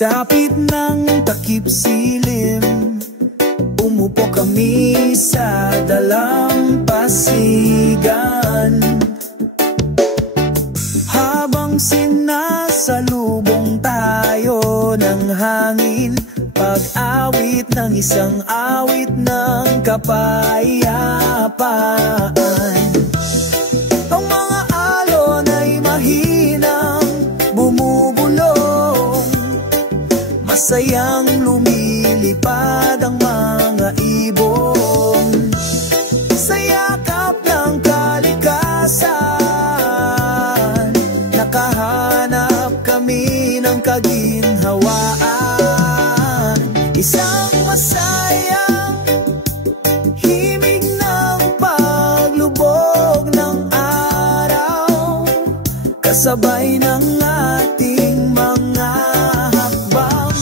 Isapit ng takip silim, umupo kami sa dalampasigan. Habang sinasalubong tayo ng hangin, pag-awit ng isang awit ng kapayapaan. Ang mga alon ay mahinang bumubulong, masayang lumilipad ang mga ibon sa yakap ng kalikasan. Nakahanap kami ng kaginhawaan, isang masayang himig ng paglubog ng araw, kasabay ng ating mga hakbang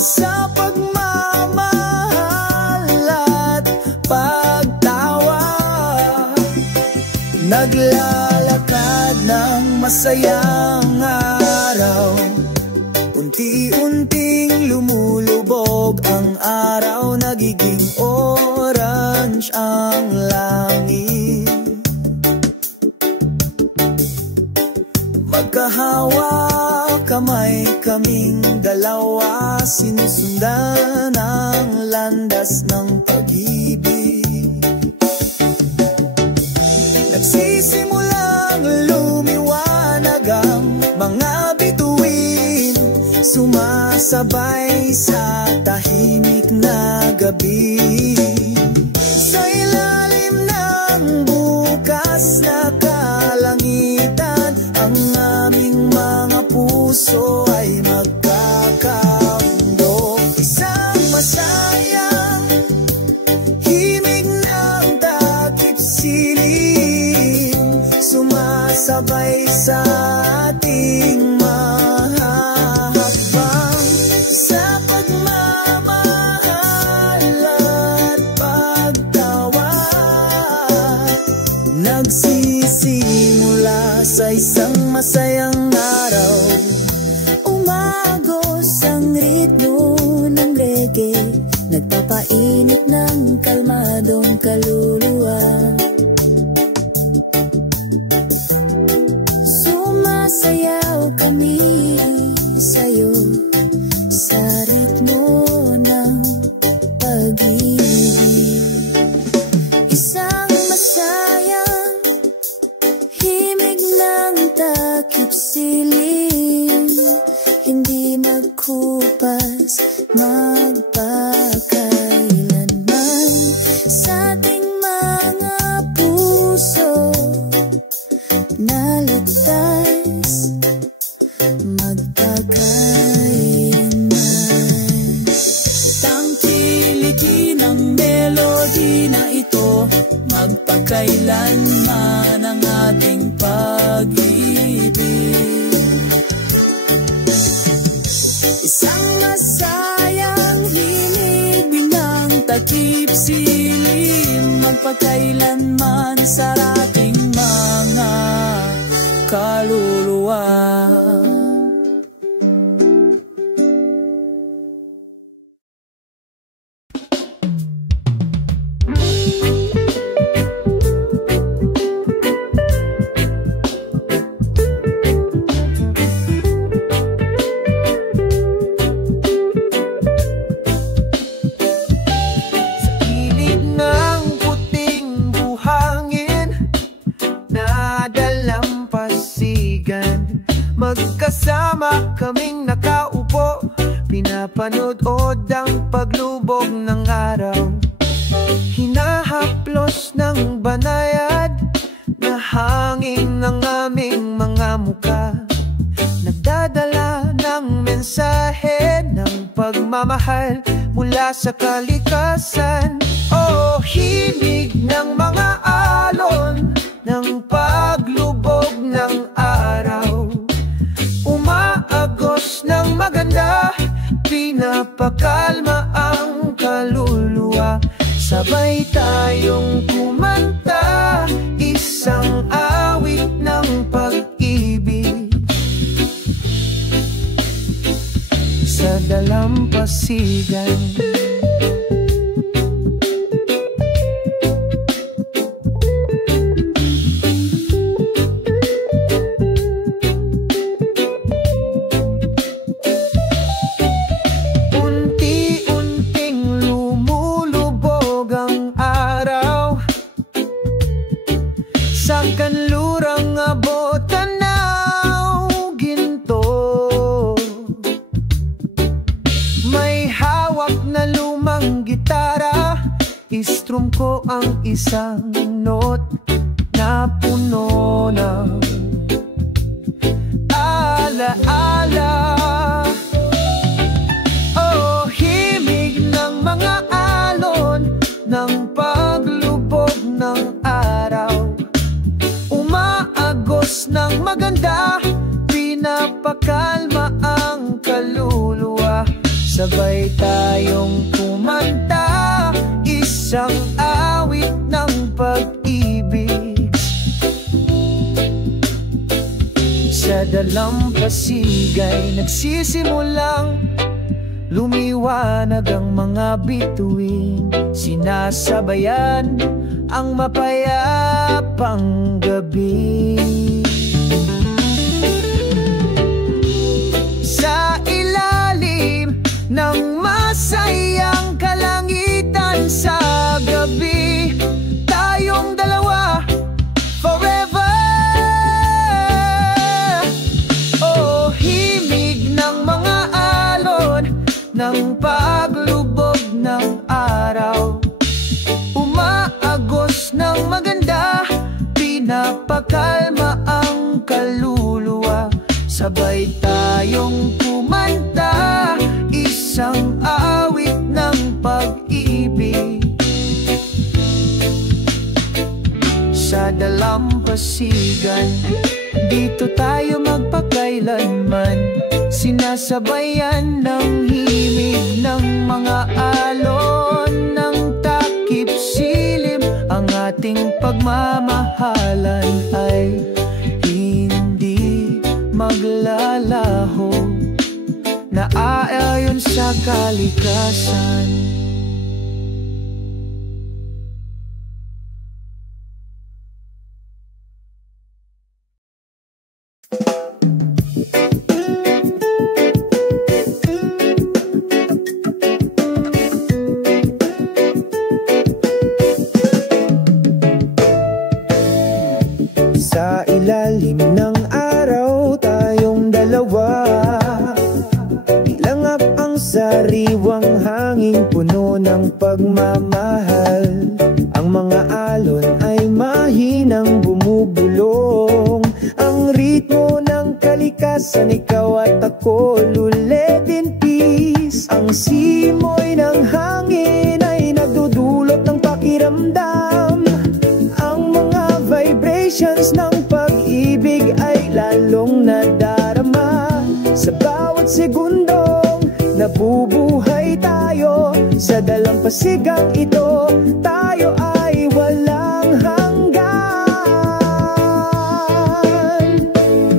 sa pagmamahal at pagtawa. Naglalakad ng masayang araw, unti-unting lumulubog ang araw, nagiging orange ang langit. Magkahawak kamay kaming dalawa, sinusundan ang landas ng pag-ibig. Nagsisimulang lumiwanag ang mga bituin, sumasabay sa tahimik na gabi. Sa ilalim ng bukas na kalangitan, ang aming mga puso ay magkakabundok. Isang masayang himig ng takip silim, sumasabay sa ating mahahakbang sa pagmamahal at pagtawa. Nagsisimula sa isang masayang araw, umagos ang ritmo ng reggae, nagpapainit ng kalmadong kaluluwa. Sumasayaw kami sa'yo sa ritmo ng pag-ibig. Isang masayang himig ng takip silim, hindi magkupas magpakailanman sa ating mga puso na ligtas magpakailanman. Tangkilikin ang melody na ito, magpakailanman ang ating pag-ibig. Isang masayang himig ng takip silim, magpakailanman sa ating mga kaluluwa. Magkasama kaming nakaupo, pinapanood ang paglubog ng araw. Hinahaplos ng banayad na hangin ng aming mga muka, nagdadala ng mensahe ng pagmamahal mula sa kalikasan. Oh, himig ng mga alon ng paglubog ng araw, umaagos ng maganda, pinapakalma ang kaluluwa. Sabay tayong kumanta, isang awit ng pag-ibig. Sa dalampasigan. Sa kanlurang abot tanaw ginto, may hawak na lumang gitara, istrum ko ang isang note na puno ng alaala. Oh, himig ng mga alon ng paglubog ng araw, umaagos ng maganda, pinapakalma ang kaluluwa. Sabay tayong kumanta, isang awit ng pag-ibig. Sa dalampasigan nagsisimulang lumiwanag ang mga bituin, sinasabayan ang mapayapang gabi. Sa ilalim ng masayang kalangitan sa gabi, tayong dalawa forever. Oh, himig ng mga alon ng paglubog ng araw, umaagos ng maganda, pinapakalma ang kaluluwa. Sabay tayong kumanta, isang awit ng pag-ibig. Sa dalampasigan, dito tayo magpakailanman, sinasabayan ng himig ng mga alon ng takip silim. Ang ating pagmamahalan ay hindi maglalaho, naaayon sa kalikasan. Sa ilalim ng araw tayong dalawa, ilangap ang sariwang hangin puno ng pagmamahal. Ang mga alon ay mahinang bumubulong, ang ritmo ng kalikasan, ikaw at ako luled in peace. Ang simoy ng hangin ay nagdudulot ng pakiramdam, ang mga vibrations ng pag-ibig ay lalong nadarama. Sa bawat segundong nabubuhay tayo, sa dalampasigang ito tayo ay walang hanggan.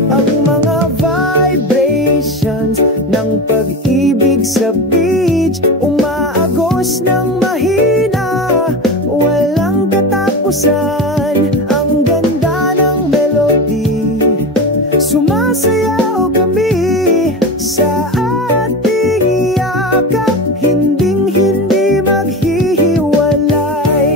Ang mga vibrations ng pag-ibig sa beach, umaagos ng mahina, walang katapusan. Ang ganda ng melody, sumasayaw kami sa ating yakap, hinding-hindi maghihiwalay.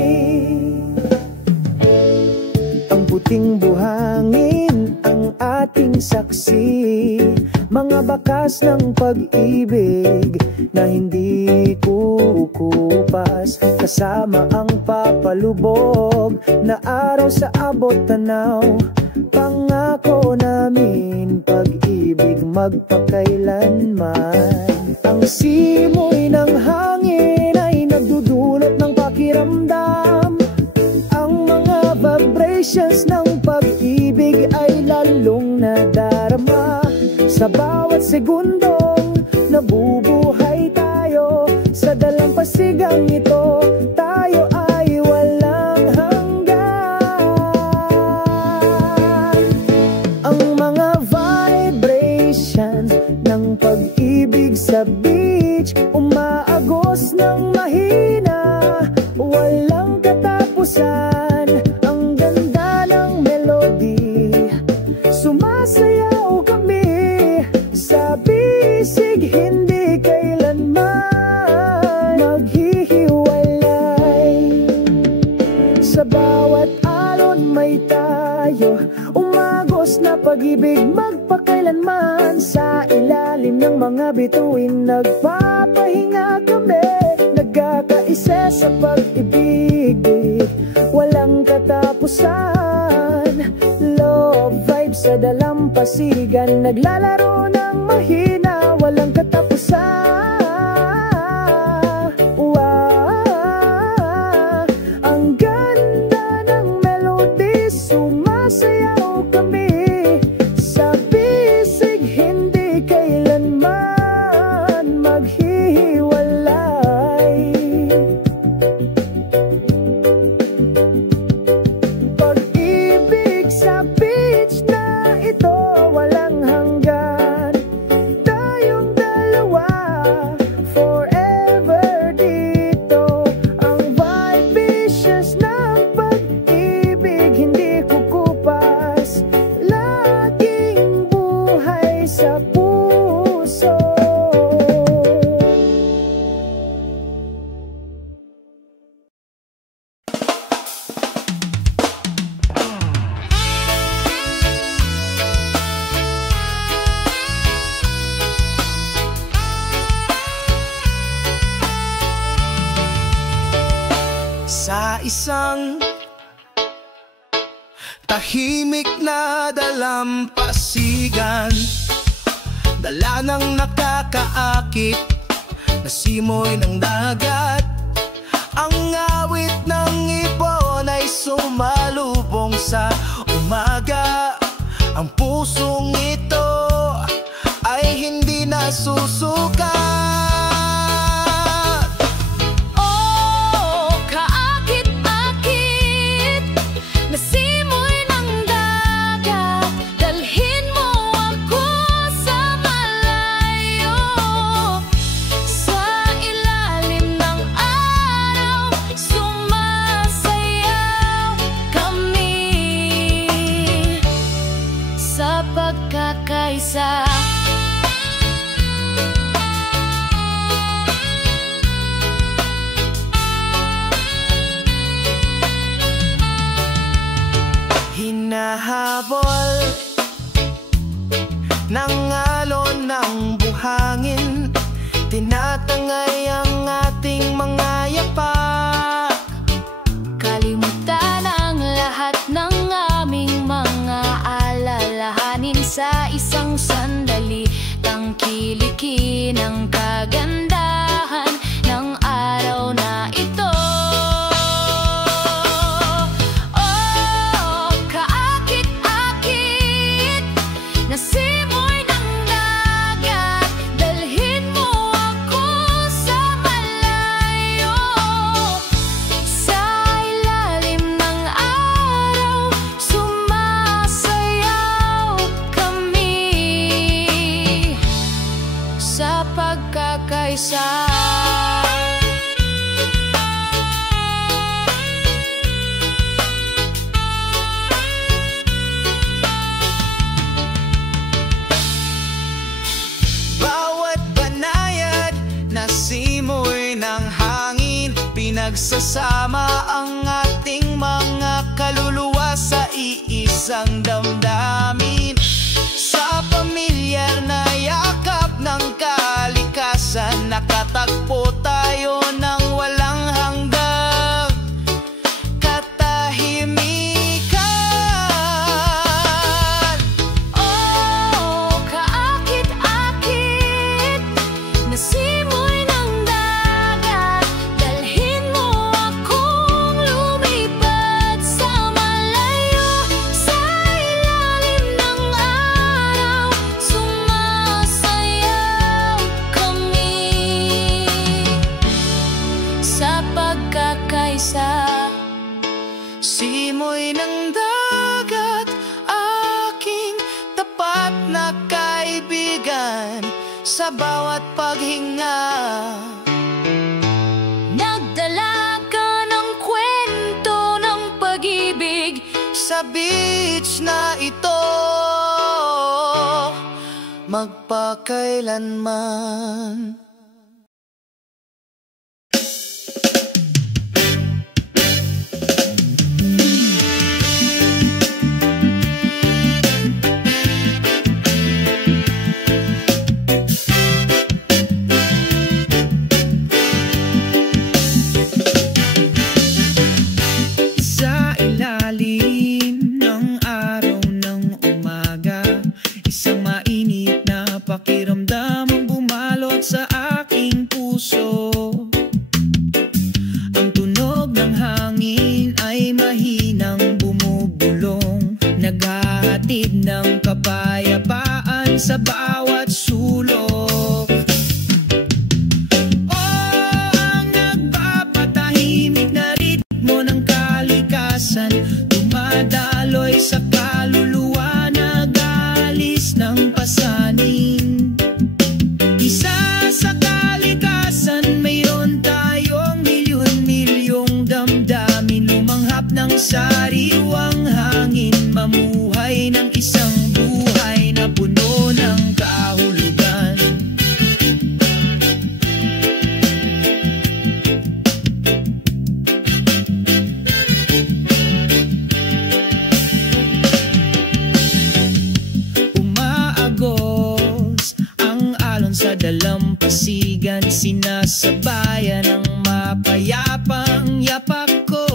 Ang puting buhangin ang ating saksi, mga bakas ng pag-ibig na hindi kukupas, kasama ang papalubog na araw sa abot tanaw. Pangako namin pag-ibig magpakailanman. Ang simoy ng hangin ay nagdudulot ng pakiramdam, ang mga vibrations ng pag-ibig ay lalong nadarama. Sa bawat segundong nabubuhay tayo, sa dalampasigang ito tayo ay walang hanggan. Ang mga vibrations ng pag-ibig sa ilalim ng mga bituin nagpapahinga kami, nagkakaisa sa pag-ibig, walang katapusan. Love vibes sa dalampasigan, naglalaro ng mahina, walang katapusan. Ang ganda ng melody, sumasayaw kami sa bisig, hindi kailanman maghihiwalay. Pag-ibig sa beach na ito, walang hanggan. Tayong dalawa, forever dito. Ang vivacious ng pag-ibig, hindi kukupas, laging buhay sa puso. Sa isang tahimik na dalampasigan, dala ng nakakaakit na simoy ng dagat. Ang awit ng ibon ay sumalubong sa umaga. Ang pusong ito ay hindi nasusukat. Pagkakaisa, hinahabol ng alon ng buhangin, tinatangay ang ating mga yapak. kalimutan ang lahat ng aming mga alalahanin sa isang sandali. Tangkilikin ang kagandahan ng araw na ito. Oh, kaakit-akit na simoy ng dagat, dalhin mo ako sa malayo. Sa ilalim ng araw, sumasayaw kami sa pagkakaisa. Bawat banayad na simoy ng hangin, pinagsasama ang ating mga kaluluwa sa iisang damdamin. Sa pamilyar na yakap ng kalikasan, nakatagpo tayo ng walang hanggang katahimikan. Oh, kaakit-akit na simoy ng dagat, dalhin mo akong lumipad sa malayo. Sa ilalim ng araw, sumasayaw kami sa pagkakaisa. Simoy ng dagat, aking tapat na kaibigan, sa bawat paghinga. Nagdala ka ng kwento ng pag-ibig Sa beach na ito, magpakailanman. sa bawat sulok. Ang nagpapatahimik na ritmo ng kalikasan, dumadaloy sa kaluluwa, nag-aalis ng pasanin. Isa sa kalikasan, mayroon tayong milyon-milyong damdamin, lumanghap ng sariwang hangin, mamuhay ng isang buhay na puno ng kahulugan. Umaagos ang alon sa dalampasigan, sinasabayan ng mapayapang yapak ko.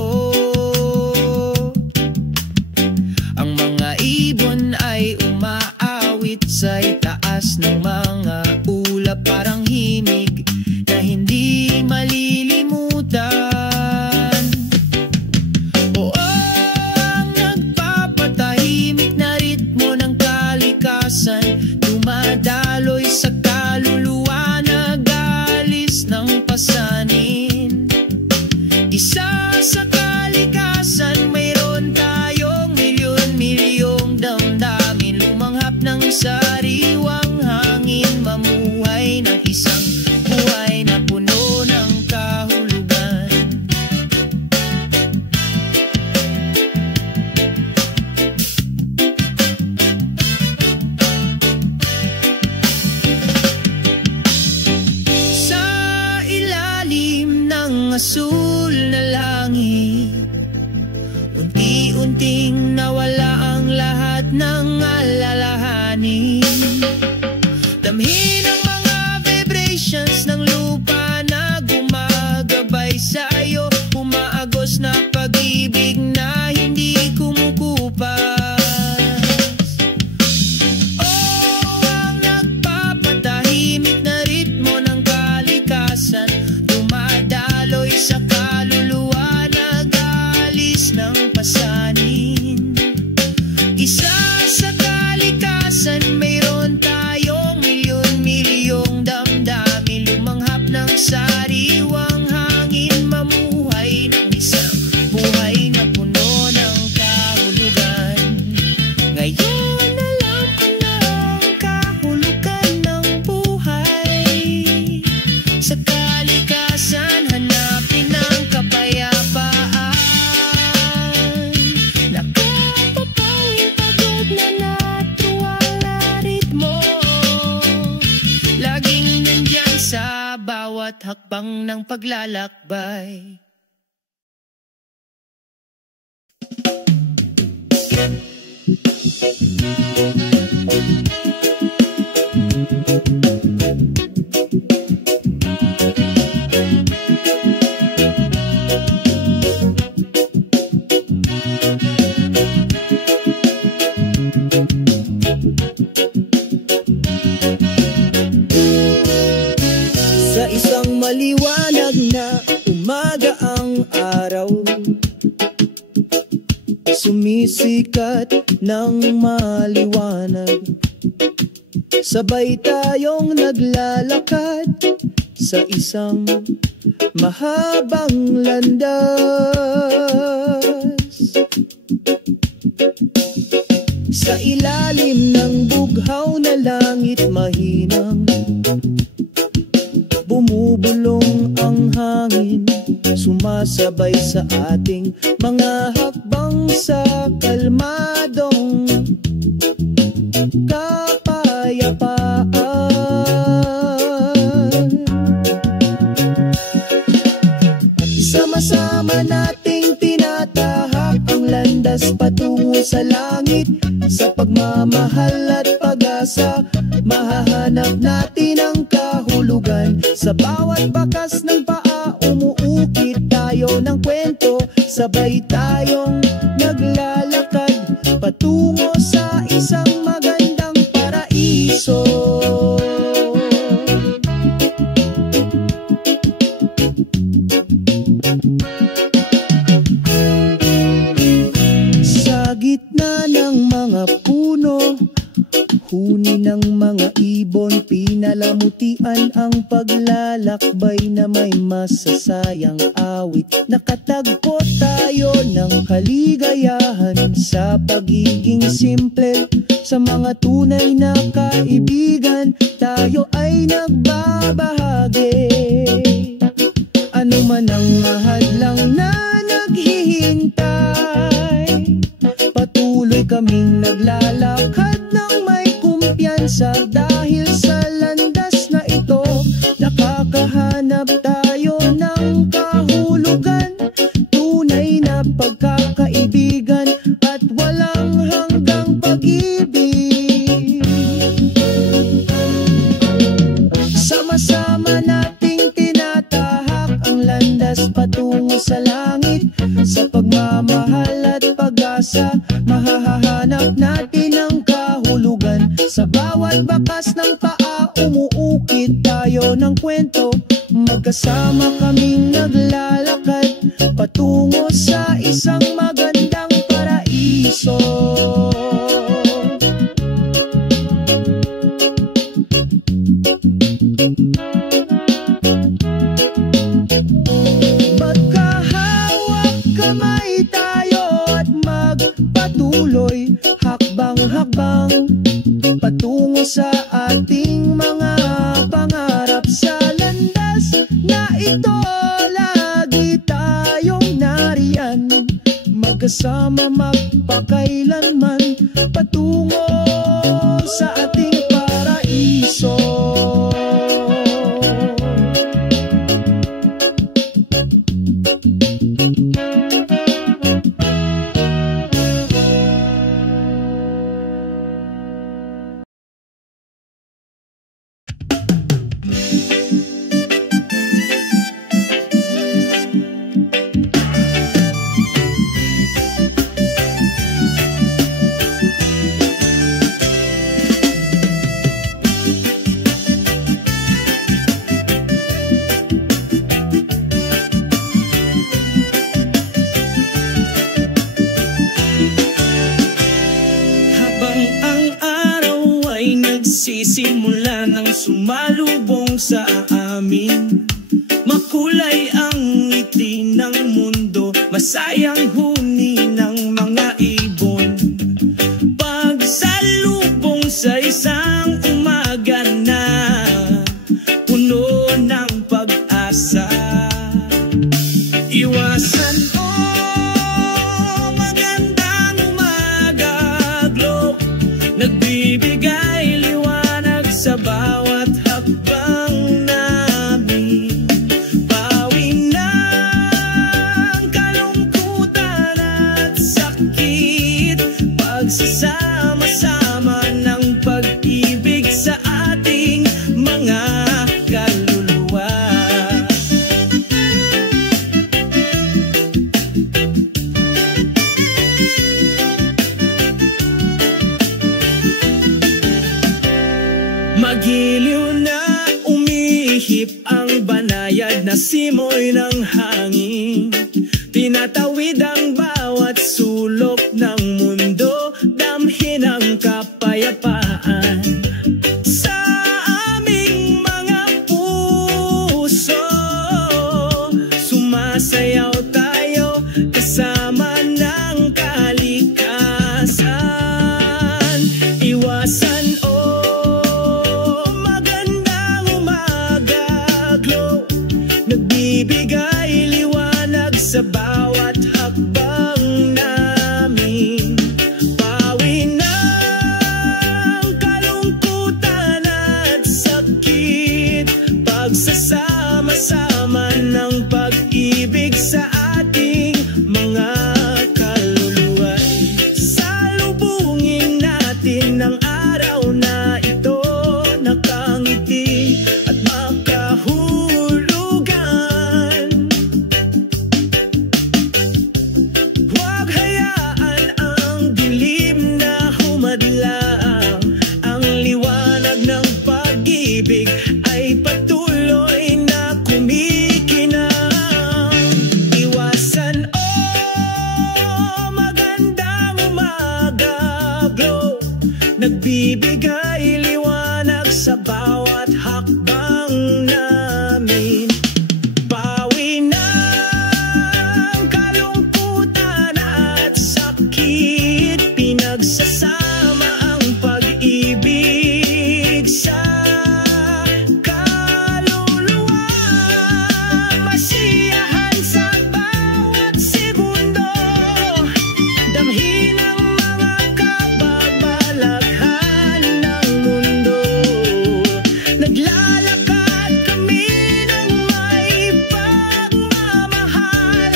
Ang mga ibon ay umaawit sa itaas ng mga ulap, parang himig na hindi malilimutan. Oo, ang nagpapatahimik na ritmo ng kalikasan, dumadaloy sa kaluluwa, nag-aalis ng pasanin. Isa sa kalikasan, mayroon tayong milyon-milyong damdamin, lumanghap ng sariwang hangin, mamuhay ng isang buhay na puno ng kahulugan. Sa ilalim ng asul na langit, unti-unting nawala ang lahat ng alalahanin. Damhin ang mga vibrations ng lupa na gumagabay sa'yo, umaagos na pag-ibig na hindi kumukupas. Oh, ang nagpapatahimik na ritmo ng kalikasan, dumadaloy sa kaluluwa, nag-aalis ng pasanin. Isa sa kalikasan, mayroon tayong milyon-milyong damdamin, lumanghap ng sariwang hangin, mamuhay ng isang buhay na puno ng kahulugan. Ngayon alam ko na ang kahulugan ng buhay. Sa kalikasan, hanapin ang kapayapaan. Nakapapanging pagod na natuwang na ritmo, laging nandyan sa bawat hakbang ng paglalakbay. Sa isang maliwanag na umaga, ang araw sumisikat ng maliwanag. Sabay tayong naglalakad sa isang mahabang landas. Sa ilalim ng bughaw na langit, mahinang bumubulong ang hangin, sumasabay sa ating mga hakbang sa kalmadong kapayapaan. Sama-sama nating tinatahak ang landas patungo sa langit. Sa pagmamahal at pag-asa, mahahanap natin ang kahulugan. Sa bawat bakas ng paa, umuukit tayo ng kwento. Sabay tayong naglalakad patungo sa isang magandang paraiso. Sa gitna ng mga puno, huni ng Pinalamutian ang paglalakbay na may masasayang awit. Nakatagpo tayo ng kaligayahan sa pagiging simple. Sa mga tunay na kaibigan, tayo ay nagbabahagi. Ano man ang mahadlang na naghihintay, patuloy kaming naglalakad ng may kumpiyansa. Dahil sa landas na ito, nakakahanap tayo ng kahulugan, tunay na pagkakaibigan at walang hanggang pag-ibig. Sama-sama nating tinatahak ang landas patungo sa langit. Sa pagmamahal at pag-asa, mahahanap natin ang kahulugan. Sa bawat bakas ng paa, umuukit tayo ng kwento. Magkasama kaming naglalakad patungo sa isang magandang paraiso. Magkahawak kamay tayo at magpatuloy, hakbang-hakbang patungo sa ating mga pangarap. Sa landas na ito, lagi tayong nariyan, magkasama magpakailanman patungo sa ating paraiso. Sisimula ng sumalubong sa amin, makulay ang ngiti ng mundo, masayang huni ng mga ibon. Pagsalubong sa isang umaga na puno ng pag-asa. Iwasan magandang umaga, glow, nagbibigay sa bawat hakbang namin. Bawi ng kalungkutan at sakit, pagsasama-sama ng pag-ibig sa ating mga kaluluwa. Magiliw na umihip ang banayad na simoy ng hangin, tinatawid ang bawat sulok ng mundo, damhin ang kapayapaan sa aming mga puso. Sumasayaw tayo kasama ng kalikasan. Iwasan nagbibigay liwanag sa bawat hakbang namin. Bawi ng kalungkutan at sakit, pagsasama-sama ng pag-ibig sa ating mga kaluluwa. Salubungin natin ang araw na ito, nakangiti at makahulugan. Huwag hayaan ang dilim na humadlang, ang liwanag ng pag-ibig ay patuloy na kumikinang. Iwasan magandang umaga, glow, nagbibigay liwanag sa bawat Naglalakad kami ng may pagmamahal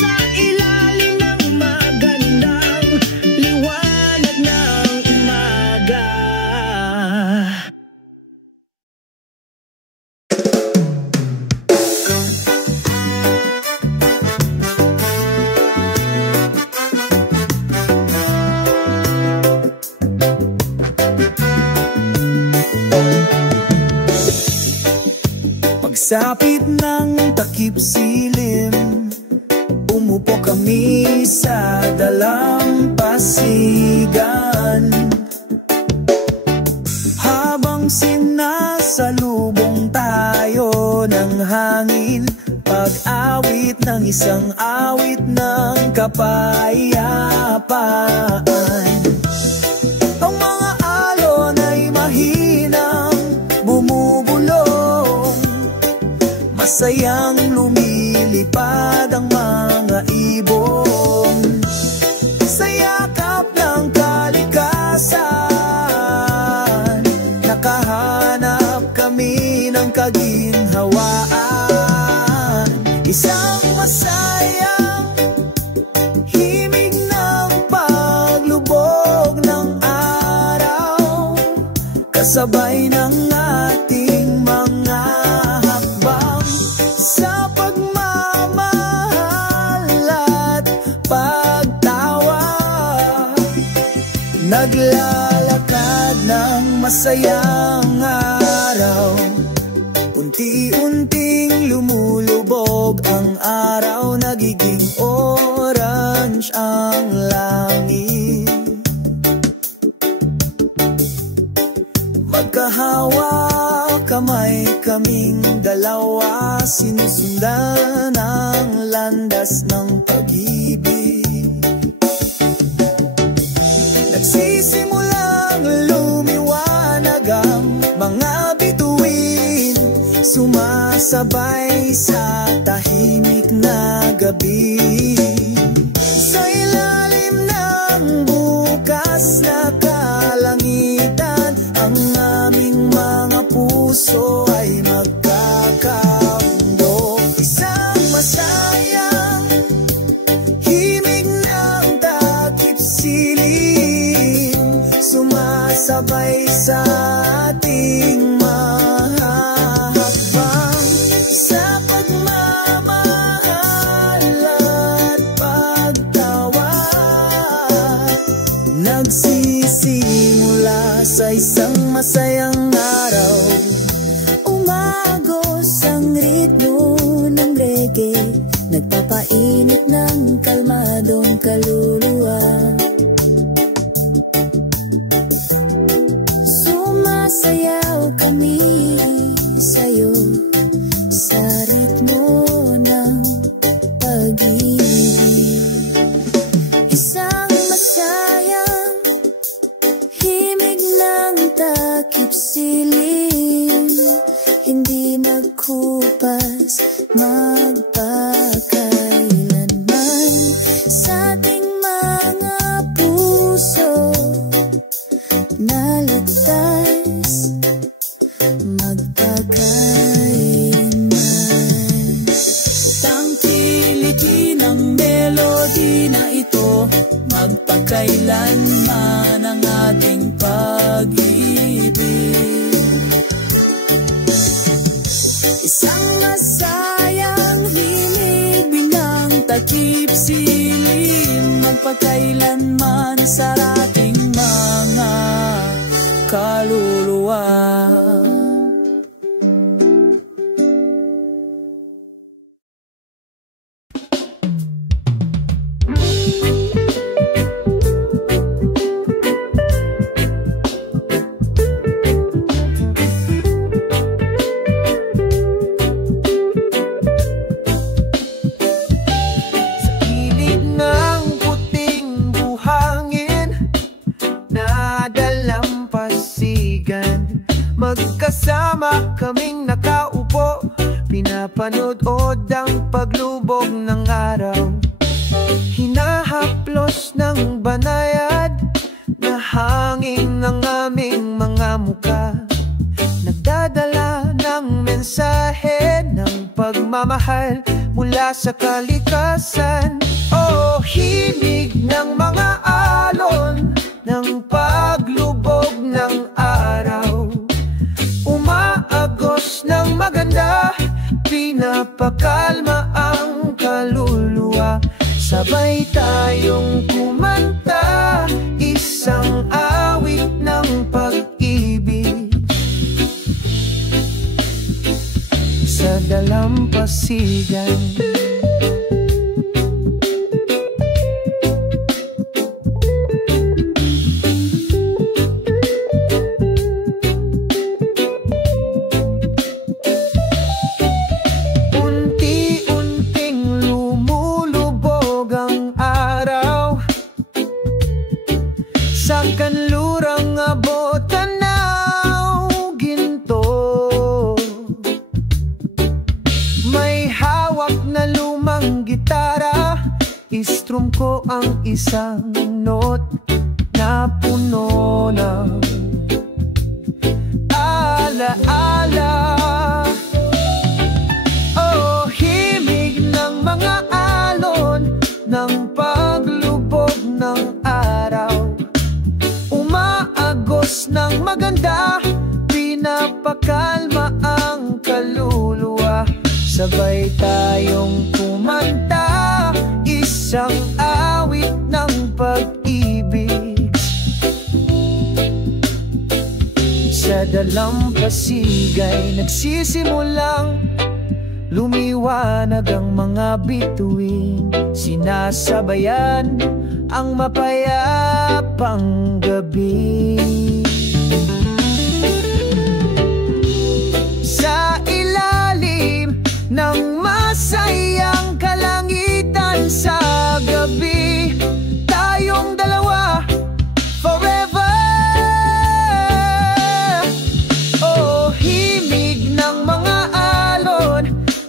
sa ilalim ng magandang liwanag ng umaga. Pagsapit ng takip silim, umupo kami sa dalampasigan. Habang sinasalubong tayo ng hangin, pag-awit ng isang awit ng kapayapaan. Ang mga alon ay mahinang bumubulong, masayang lumilipad ang mga ibon sa yakap ng kalikasan. Nakahanap kami ng kaginhawaan, isang masayang himig ng paglubog ng araw, kasabay ng ating mga hakbang sa pagmamahal at pagtawa. Naglalakad ng masayang araw, unti-unting lumulubog ang araw, nagiging orange ang langit. Magkahawak kamay kaming dalawa, sinusundan ang landas ng pag-ibig. Nagsisimulang lumiwanag ang mga bituin, sumasabay sa tahimik na gabi. Sa ilalim ng bukas na kalangitan, ang aming mga puso ay magkakaundok. Isang masayang himig ng takip silim, sumasabay sa ating mahahakbang sa pagmamahal at pagtawa. Nagsisimula sa isang masayang araw, umagos ang ritmo ng reggae, nagpapainit ng kalmadong kaluluwa. Sumasayaw kami sa'yo sa ritmo ng pag-ibig. Isang masayang himig ng takip silim, hindi magkupas magpakailanman sa ating mga puso na ligtas magpakailanman. Tangkilikin ang melody na ito, magpakailanman ang ating pag-ibig. Isang masayang himig ng takip silim, magpakailanman sa ating mga kaluluwa. Magkasama kaming nakaupo, pinapanood ang paglubog ng araw. Hinahaplos ng banayad na hangin ng aming mga muka, nagdadala mensahe ng pagmamahal mula sa kalikasan. O himig ng mga alon ng paglubog ng araw, umaagos ng maganda, pinapakalma ang kaluluwa. Sabay tayong kumanta, isang awit ng pag-ibig sa dalampasigan. Kanlurang abot tanaw ginto, may hawak na lumang gitara, istrum ko ang isang note na puno ng alaala. Oh, himig ng mga alon ng paglubog ng araw, umaagos ng maganda, pinapakalma ang kaluluwa. Sabay tayong kumanta, isang awit ng pag-ibig sa dalampasigan. Nagsisimulang lumiwanag ang mga bituin, sinasabayan ang mapayapang gabi. Sa ilalim ng masayang kalangitan sa gabi, tayong dalawa forever. Oh, himig ng mga alon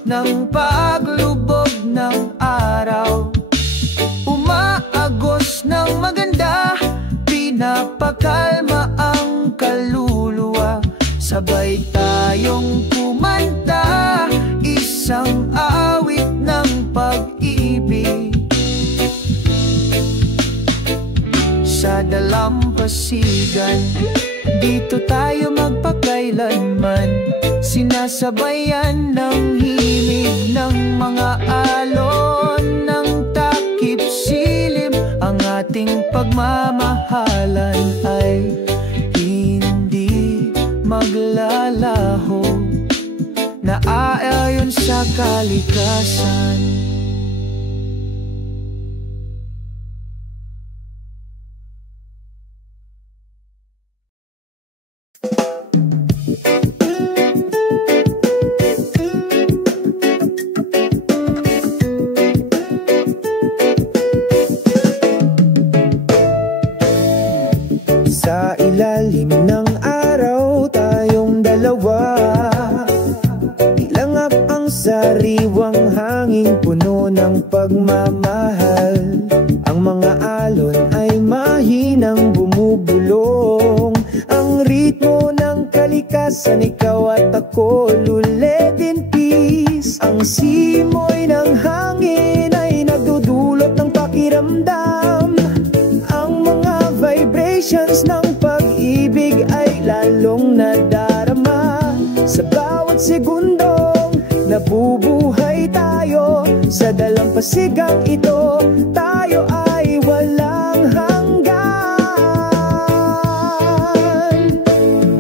ng paglubog ng araw, umaagos ng maganda, pinapakalma ang kaluluwa. Sabay tayong kumanta, isang awit ng pag-ibig sa dalampasigan. Dito tayo magpakailanman, sinasabayan ng himig ng mga alon ng takip silim. Ang ating pagmamahalan ay hindi maglalaho, naaayon sa kalikasan. Sa ilalim ng araw, tayong dalawa, ilangap ang sariwang hangin, puno ng pagmamahal. Ang mga alon ay mahinang bumubulong, ang ritmo ng kalikasan, ikaw at ako luled in peace. Ang simoy ng hangin ay nagdudulot ng pakiramdam, ang mga vibrations ng pag-ibig ay lalong nadarama. Sa bawat segundong nabubuhay tayo sa dalampasigang ito, tayo ay walang hanggan.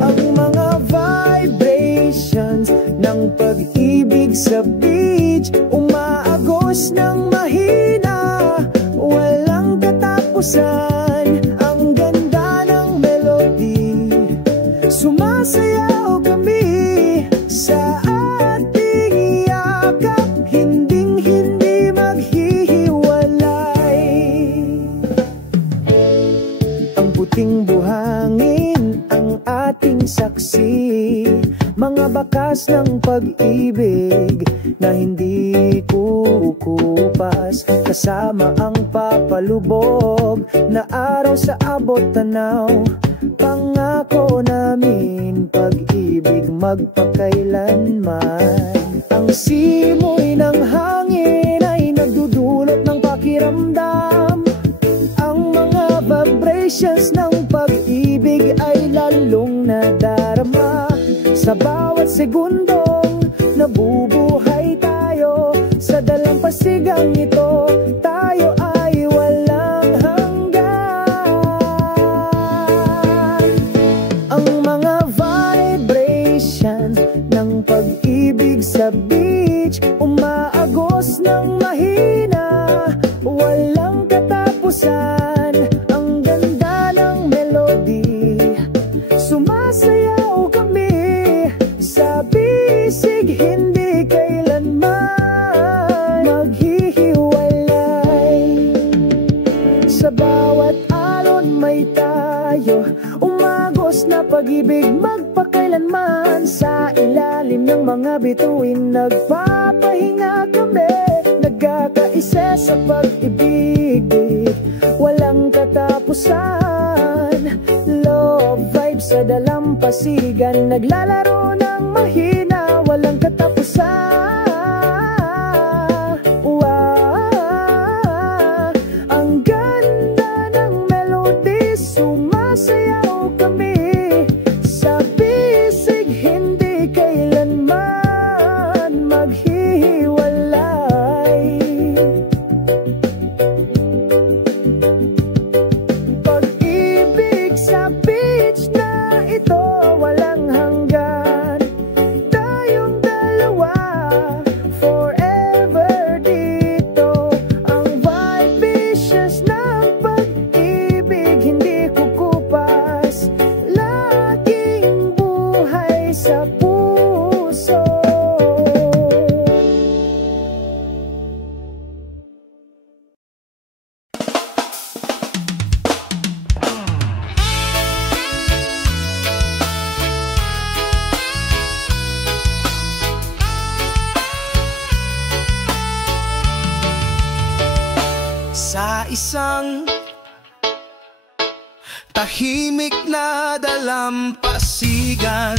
Ang mga vibrations ng pag-ibig sa beach, umaagos ng mahina, walang katapusan. Ang ganda ng melody, sumasayaw kami sa ating yakap, hinding-hindi maghihiwalay. Ang puting buhangin ang ating saksi, mga bakas ng pag-ibig na hindi kukupas, kasama ang papalubog na araw sa abot tanaw. Pangako namin pag-ibig magpakailanman. Ang simoy ng hangin ay nagdudulot ng pakiramdam. Ang mga vibrations ng pag-ibig ay lalong nadarama. Sa bawat segundong nabubuhay tayo, sa dalampasigang ito tayo ay walang hanggan. Ang mga vibration ng pag-ibig sa beach, umaagos ng mahina, walang katapusan. Ang ganda ng melody, sumasayaw kami sa bisig, hindi kailanman maghihiwalay. Sa bawat alon may tayo, umagos na pag-ibig magpakailanman. Sa ilalim ng mga bituin nagpapahinga kami, nagkakaisa sa pag-ibig, walang katapusan. Love vibes sa dalampasigan, naglalaro ng mahina, walang katapusan. Ang ganda ng melody, sumasayaw kami sa bisig, hindi kailanman maghihiwalay. Pag-ibig sa beach na ito, walang hanggan. Tayong dalawa, forever dito. Ang vibrations ng pag-ibig hindi kukupas, laging buhay sa puso. Sa isang tahimik na dalampasigan,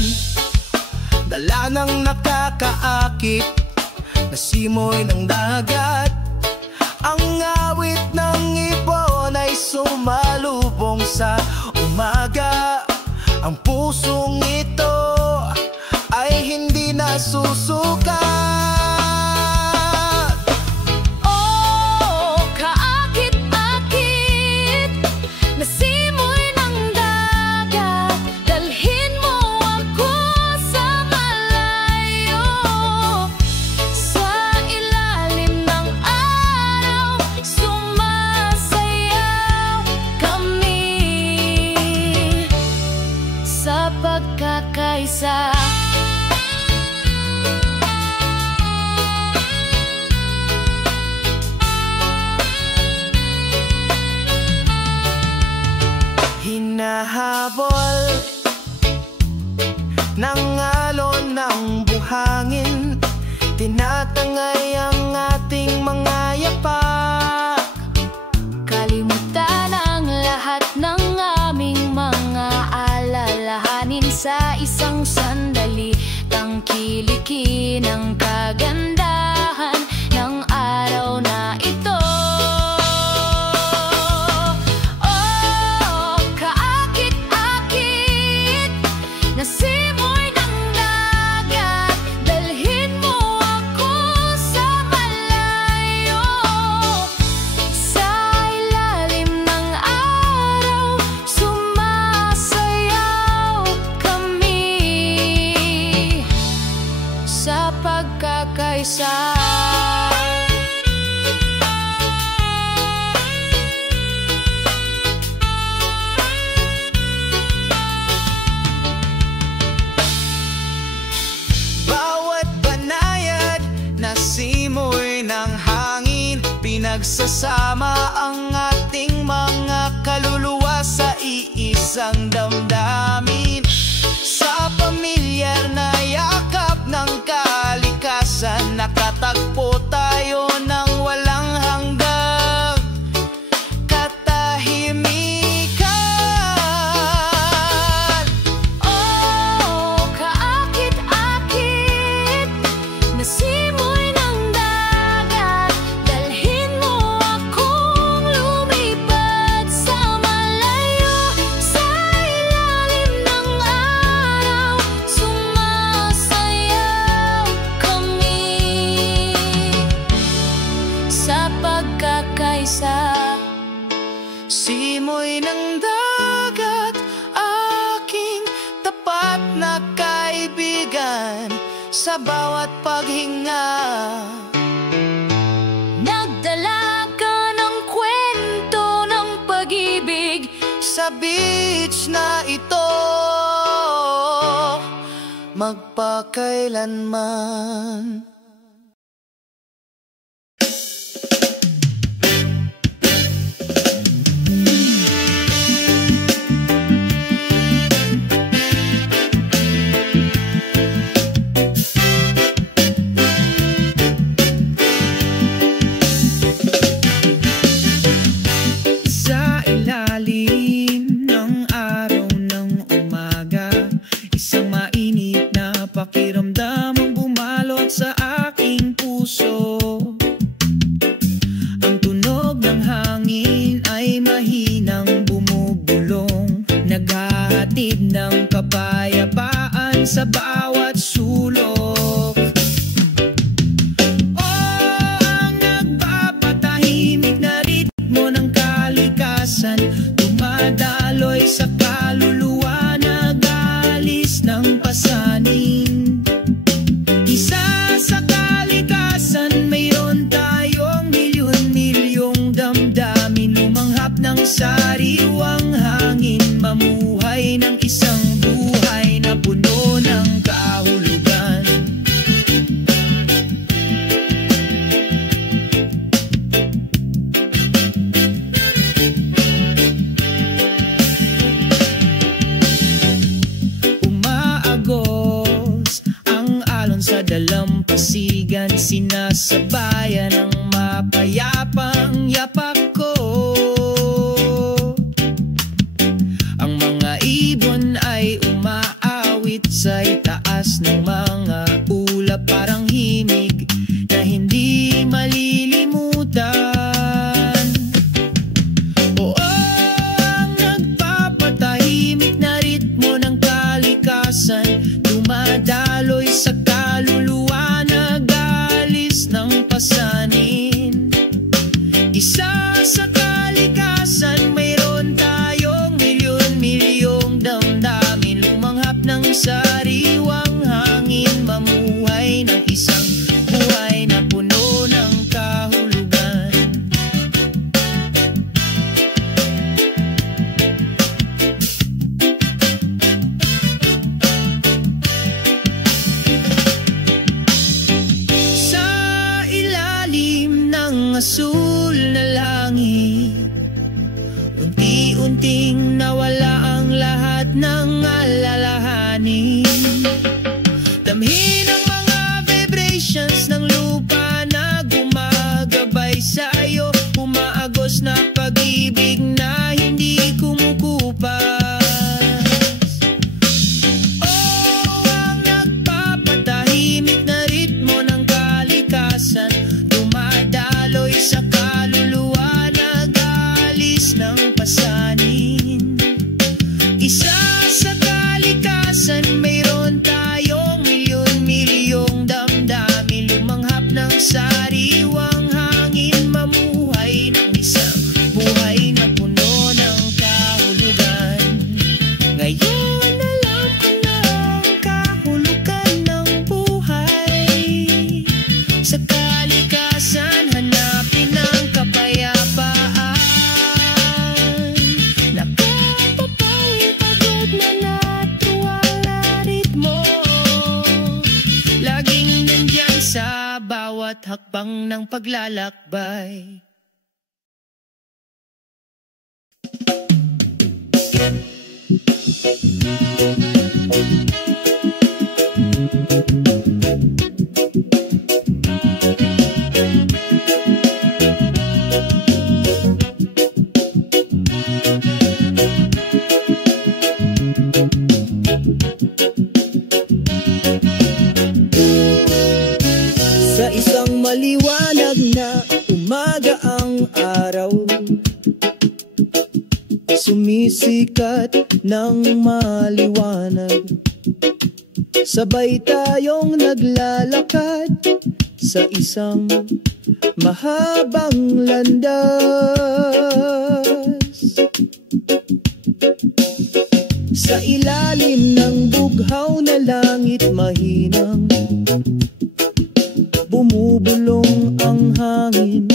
dala ng nakakaakit na simoy ng dagat. Ang awit ng ibon ay sumalubong sa umaga. Ang pusong ito ay hindi nasusukat. Oh, kaakit-akit na simoy ng dagat, dalhin mo ako sa malayo. Sa ilalim ng araw, sumasayaw kami sa pagkakaisa. Hinahabol ng alon ng buhangin, tinatangay ang ating mga yapak. Kalimutan ang lahat ng aming mga alalahanin sa isang sandali. Tangkilikin ang kagandahan ng araw na ito. Oh, kaakit-akit na simoy ng dagat, dalhin mo ako sa malayo. Sa ilalim ng araw, sumasayaw kami sa pagkakaisa. Bawat banayad na simoy ng hangin, pinagsasama ang ating mga kaluluwa sa iisang damdamin. Sa pamilyar na yakap ng kalikasan, nakatagpo tayo ng walang hanggang katahimikan. Oh, kaakit simoy ng dagat, aking tapat na kaibigan sa bawat paghinga. Nagdala ka ng kwento ng pag-ibig Sa beach na ito, magpakailanman. Sa ilalim ng araw ng umaga, isang mainit na pakiramdam ang bumalot sa aking puso. Ang tunog ng hangin ay mahinang bumubulong, naghahatid ng kapayapaan sa bawat sulok. Ang nagpapatahimik na ritmo ng kalikasan, dumadaloy sa kaluluwa, nag-alis ng pasanin. Isa sa kalikasan, mayroon tayong milyon-milyong damdamin, lumanghap ng sariwang hangin, mamuhay ng isang buhay na puno ng kahulugan. Umaagos ang alon sa dalampasigan, sinasabayan ng mapayapang yapak ko. Ang mga ibon ay umaawit sa itaas ng mga ulap, parang himig na hindi malilimutan. Oo, ang nagpapatahimik na ritmo ng kalikasan, dumadaloy sa kaluluwa, nag-alis ng pasanin. Isa sa kalikasan, mayroon tayong milyon-milyong damdamin, lumanghap ng sariwang hangin, mamuhay ng isang buhay na puno ng kahulugan. Sa ilalim ng asul na langit, unti-unting nawala ang lahat ng alalahanin. Damhin ang mga vibrations ng lupa na gumagabay sa'yo, umaagos na pag-ibig na hindi kumukupas. Ang nagpapatahimik na ritmo ng kalikasan, dumadaloy sa kaluluwa, nag-alis ng pasanin. Isa sa kalikasan, mayroon tayong milyon-milyong damdamin, lumanghap ng sariwang hangin, mamuhay ng isang buhay na puno ng kahulugan. Ngayon alam ko na ang kahulugan ng buhay. Sa kalikasan, hanapin ang kapayapaan. Nakapapawing pagod na natural na ritmo, laging nandyan sa bawat hakbang ng paglalakbay. Sa isang maliwanag na umaga, ang araw sumisikat ng maliwanag. Sabay tayong naglalakad sa isang mahabang landas. Sa ilalim ng bughaw na langit mahinang bumubulong ang hangin,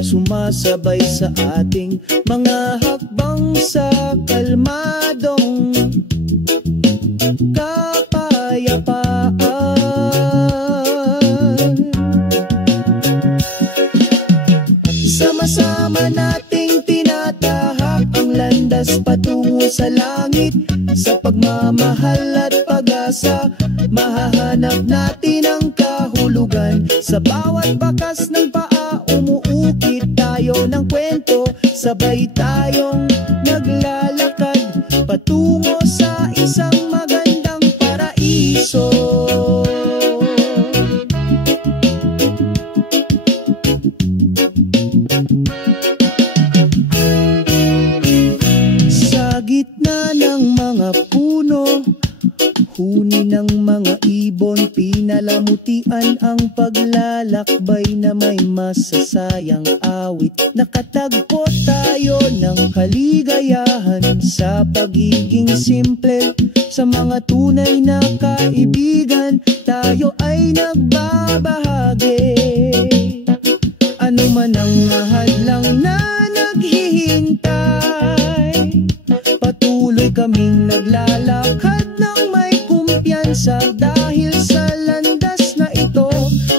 sumasabay sa ating mga hakbang sa kalmadong kapayapaan. Sama-sama nating tinatahak ang landas patungo sa langit. Sa pagmamahal at pag-asa, mahahanap natin ang kahulugan. Sa bawat bakas ng paa, umuukit tayo ng kwento. Sabay tayong naglalakad patungo sa isang magandang paraiso. Sa gitna ng mga puno, huni ng mga ibon, pinalamutian ang paglalakbay na may masasayang awit. Nakatagpo tayo ng kaligayahan sa pagiging simple. Sa mga tunay na kaibigan, tayo ay nagbabahagi. Ano man ang hadlang na naghihintay, patuloy kaming naglalakad ng may kumpiyansa. Dahil sa landas na ito,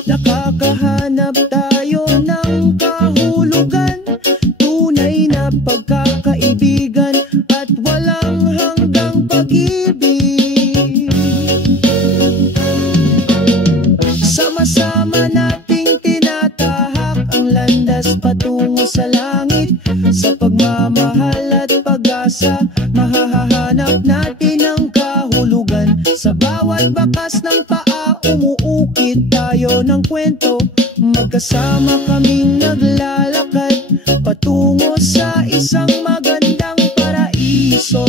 nakakahanap tayo ng kahulugan. Tunay na pagkakaibigan at walang hanggang pag-ibig. Sama-sama nating tinatahak ang landas patungo sa langit. Sa pagmamahal at pag-asa, mahahanap natin ang kahulugan. Sa bawat bakas ng paa, umuukit tayo ng kwento. Magkasama kaming naglalakad patungo sa isang magandang paraiso.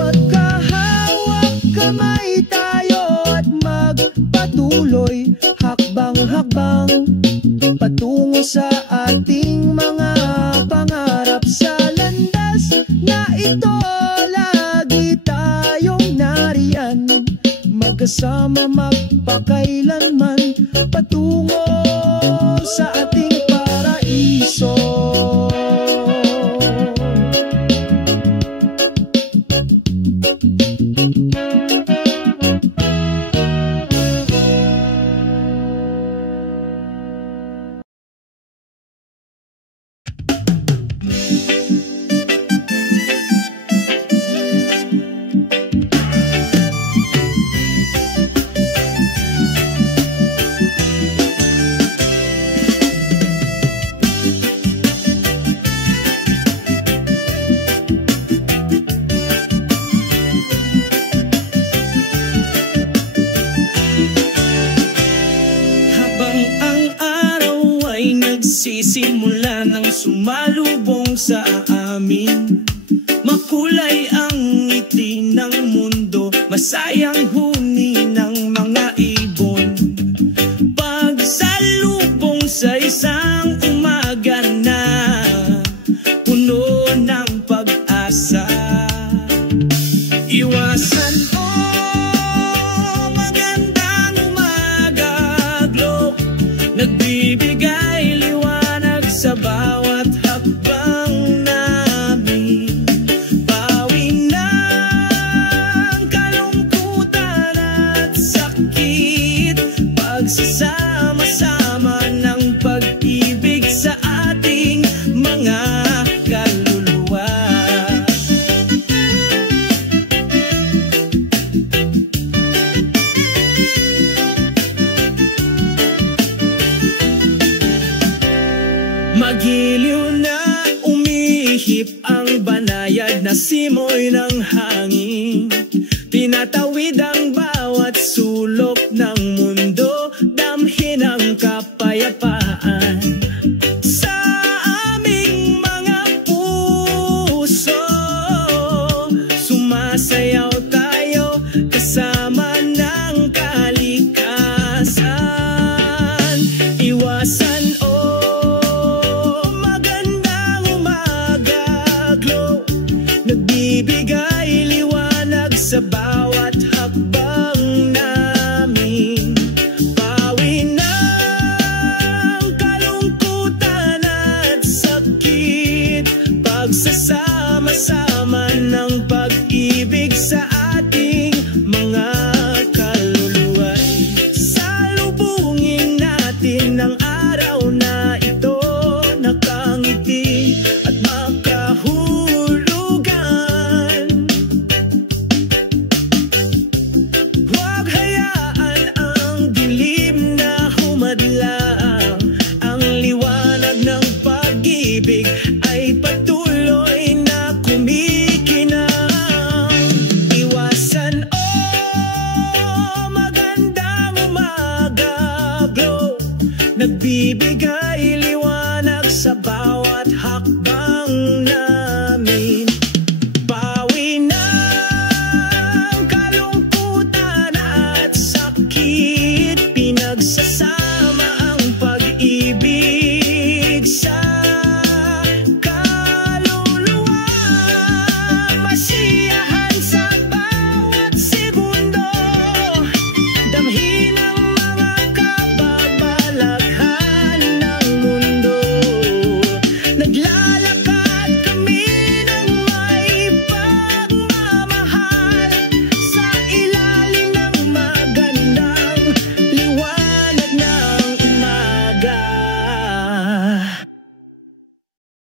Magkahawak kamay tayo at magpatuloy, hakbang-hakbang patungo sa ating mga pangarap. Sa landas na ito, lagi tayong nariyan, magkasama magpakailanman patungo sa ating paraiso. Sisimula ng sumalubong sa amin, makulay ang ngiti ng mundo, masayang huni ng mga ibon. Pagsalubong sa isang umaga na puno ng pag-asa. Iwasan magandang umaga, Globe, nagbibigay sa bawat hakbang namin. Bawi ng kalungkutan at sakit, pagsasama-sama ng pag-ibig sa ating mga kaluluwa. Magiliw na umihip ang banayad na simoy ng hangin, tinatawid ang bawat sulok ng mundo, damhin ang kapayapaan. Sa aming mga puso, sumasayaw tayo kasama ng kalikasan. sa bawat hakbang namin. Pawi ng kalungkutan at sakit, pagsasama-sama ng pag-ibig sa ating mga kaluluwa'y salubungin natin ang araw na ito, nakangiti at makahulugan. Huwag hayaan ang dilim na humadlang, ang liwanag ng pag-ibig ay